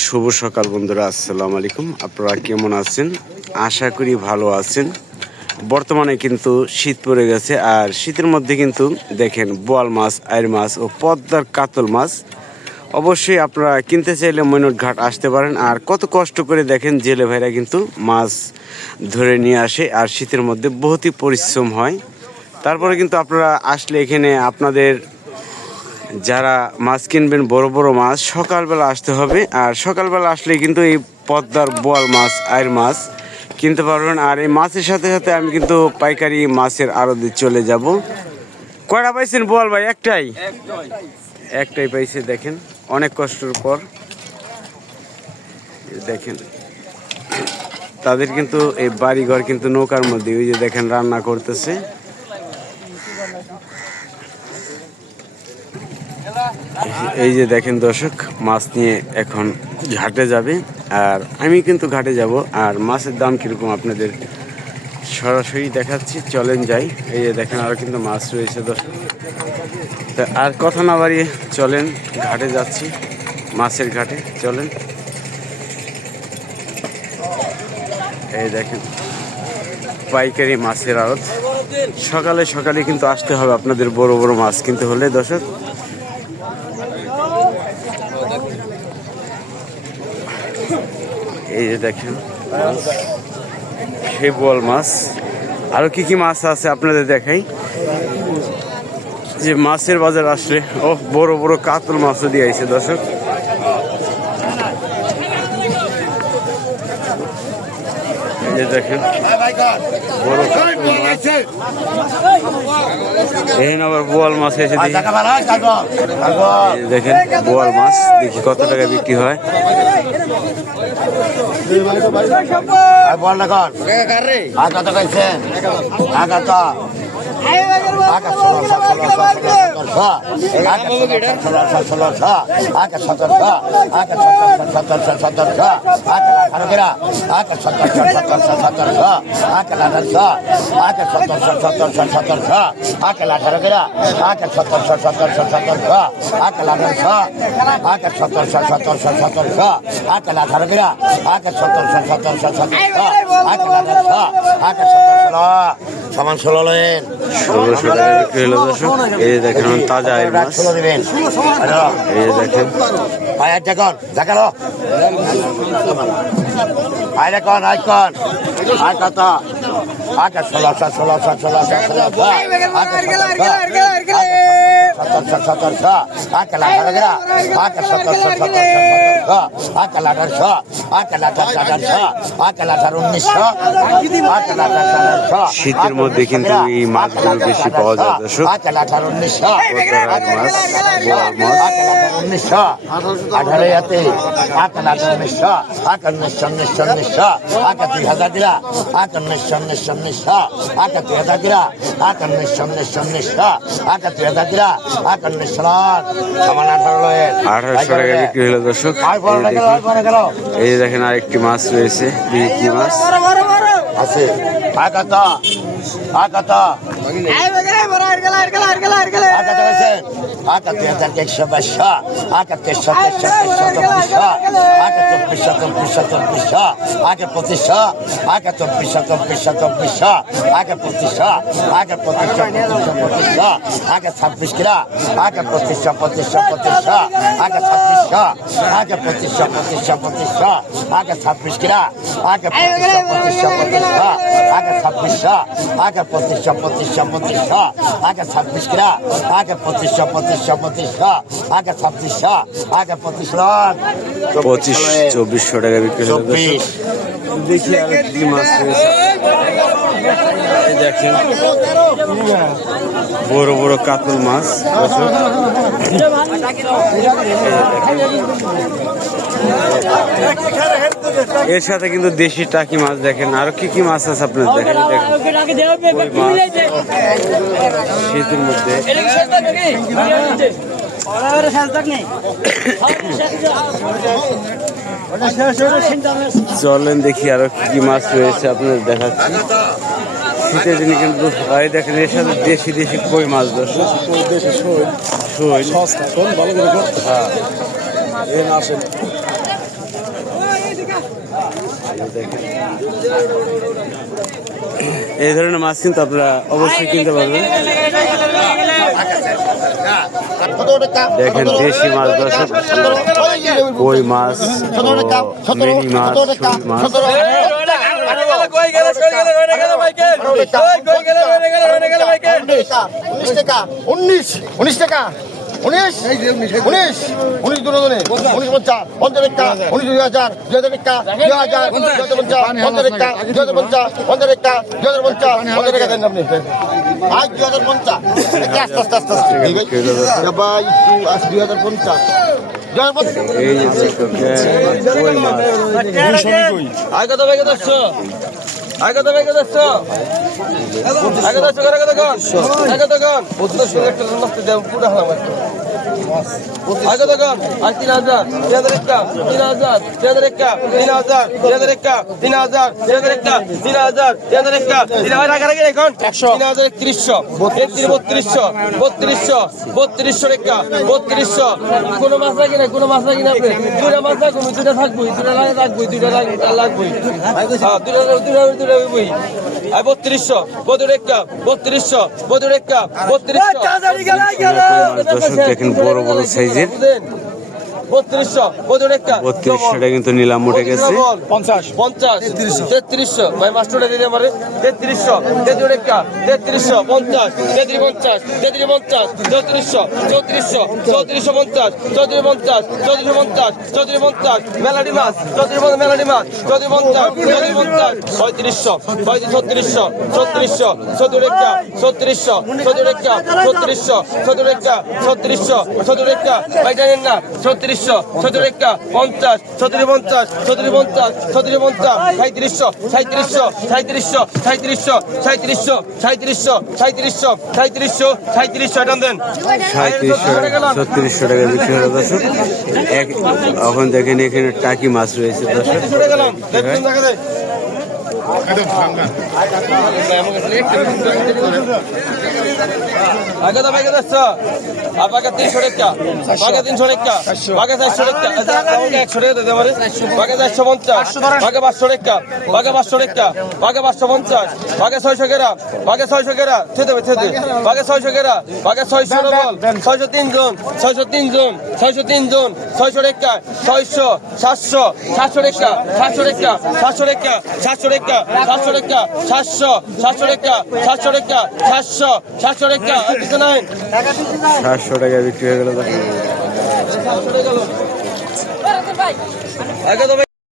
শুভ সকাল বন্ধুরা, আসসালামু আলাইকুম। আপনারা কেমন আছেন? আশা করি ভালো আছেন। বর্তমানে কিন্তু শীত পড়ে গেছে, আর শীতের মধ্যে কিন্তু দেখেন বোয়াল মাছ, আইর মাছ ও পদ্মার কাতল মাছ অবশ্যই আপনারা কিনতে চাইলে মৈনট ঘাট আসতে পারেন। আর কত কষ্ট করে দেখেন জেলে ভাইরা কিন্তু মাছ ধরে নিয়ে আসে, আর শীতের মধ্যে বহুতই পরিশ্রম হয়। তারপরে কিন্তু আপনারা আসলে এখানে আপনাদের যারা মাছ কিনবেন বড় বড় মাছ সকালবেলা আসতে হবে, আর সকালবেলা আসলে কিন্তু এই পদ্মার বোয়াল মাছ, আইর মাছ কিনতে পারবেন। আর এই মাছের সাথে সাথে আমি কিন্তু পাইকারি মাছের আড়তে চলে যাব। কয়টা পাইছেন বোয়াল ভাই? একটাই পাইছে। দেখেন অনেক কষ্টের পর দেখেন তাদের কিন্তু এই বাড়িঘর কিন্তু নৌকার মধ্যে, ওই যে দেখেন রান্না করতেছে। এই যে দেখেন দর্শক, মাছ নিয়ে এখন ঘাটে যাবে, আর আমি কিন্তু ঘাটে যাব। আর মাছের দাম কীরকম আপনাদের সরাসরি দেখাচ্ছি, চলেন যাই। এই যে দেখেন আরও কিন্তু মাছ রয়েছে দর্শক। তা আর কথা না বাড়িয়ে চলেন, ঘাটে যাচ্ছি, মাছের ঘাটে চলেন। এই দেখেন পাইকারি মাছের আড়ত। সকালে সকালে কিন্তু আসতে হবে আপনাদের বড় বড় মাছ কিনতে হলে দর্শক। এই যে দেখেন সেই বোয়াল মাছ, আরো কি কি মাছ আছে আপনাদের দেখাই। যে মাছের বাজার আসলে বড় বড় কাতল মাছও দিয়ে আইছে দর্শক। এই যে দেখেন বড় কাতল মাছ, এই আবার বোয়াল মাছ এসে দেখেন বোয়াল মাছ, দেখি কত টাকা বিক্রি হয়। সমান 16 লেন 1600 টাকা বিক্রি হলো দর্শক। এই যে দেখেন তাজা আইর মাছ, 16 দিবেন। এই যে দেখেন আয় দেখুন দেখালো আয় দেখুন আইকন আয় কত আগে 1600 আগে লাগার গেরা আগে 1700 আগে লাগার 1900 শীতের মধ্যে কিন্তু এই মাছগুলো বেশি পাওয়া যায় দর্শক। মাছ 1900 18 হাতে 1900 2000 দিলা 1900 2000 দিলা 2000 দিলা 1900 সমান 1800 টাকা বিক্রি হলো দর্শক। এই যে দেখেন আরেকটি মাছ রয়েছে, কি মাছ আছে আগত আগত আগে 2500 আগে 26 কিরা আগে 2500 আগে 2600 আগে 25 লাখ 2400 টাকা বিক্রি হলো দর্শক। দেখি আর কি মাছ রয়েছে। দেখেন বড় বড় কাতল মাছ দর্শক। এর সাথে কিন্তু দেশি টাকি মাছ দেখেন, আরো কি কি মাছ আছে আপনার দেখেন। শীতের মধ্যে চলেন দেখি আরো কি কি মাছ রয়েছে আপনাদের দেখাচ্ছি। শীতের দিনে কিন্তু দেখেন এর সাথে দেশি দেশি কই মাছ দর্শক। এই ধরনের মাছ কিন্তু আপনারা অবশ্যই কিনতে পারবেন। দেখেন দেশি মাছ, দর্শক, কই মাছ, মিনি মাছ, শোল মাছ। 19 টাকা 19 19 19 দুজনে 1950 50 টাকা 19,000 2000 টাকা 2000 2050 50 টাকা 2050 50 টাকা 2050 50 টাকা দেন আপনি আজ 2050 আস্তে আস্তে ভাই আজ 2050 এই যে দর্শক, কই মাছ। আগে কত ভাই কত আগে কত ভাই কত আগে কত করে কত কোন আগে কত কোন 1500 একটা নষ্ট দাম পুরো হলাম আগে কত কোন আর 3000 3000 3000 3000 টাকা লাগে এখন 3300 3200 টাকা 3200 কোন মাছ লাগে না কোন মাছ লাগে না আপনি দুইটা মাছ লাগবে দুইটা থাকবে দুইটা লাগবে দুইটা লাগবে হ্যাঁ দুইটা বই আর 3200 3200 দর্শক দেখেন বড় বড় সাইজের 3200 কিন্তু নিলাম উঠে গেছে। 50 3300 ভাই মাস্টারটা দিতে পারে 3300 3300 50 3350 3350 3450 3450 মেলাডি মাছ 3450 3500 3600 ভাই জানেন না 3600 50 3750 3750 3750 দেন 3700 টাকা বিক্রি হলো দর্শক। এখন দেখেন এখানে টাকি মাছ রয়েছে দর্শক। আগে তো ভাই যাচ্ছে আপনাকে 300 টাকা বাগে 300 টাকা বাগে 400 টাকা আমাকে 100 টাকা দিতে পারে বাগে 450 বাগে 500 টাকা বাগে 500 টাকা বাগে 550 বাগে 600 টাকা বাগে 600 টাকা ছেদে বাগে 600 টাকা বাগে 600 বল 603 জন 603 জন 603 জন 600 টাকা 600 700 700 টাকা 700 টাকা 700 টাকা 700 টাকা 700 টাকা 700 700 টাকা 700 টাকা 700 700 টাকা কিছু নাই 700 টাকা বিক্রি হয়ে গেল দর্শক। আগে তো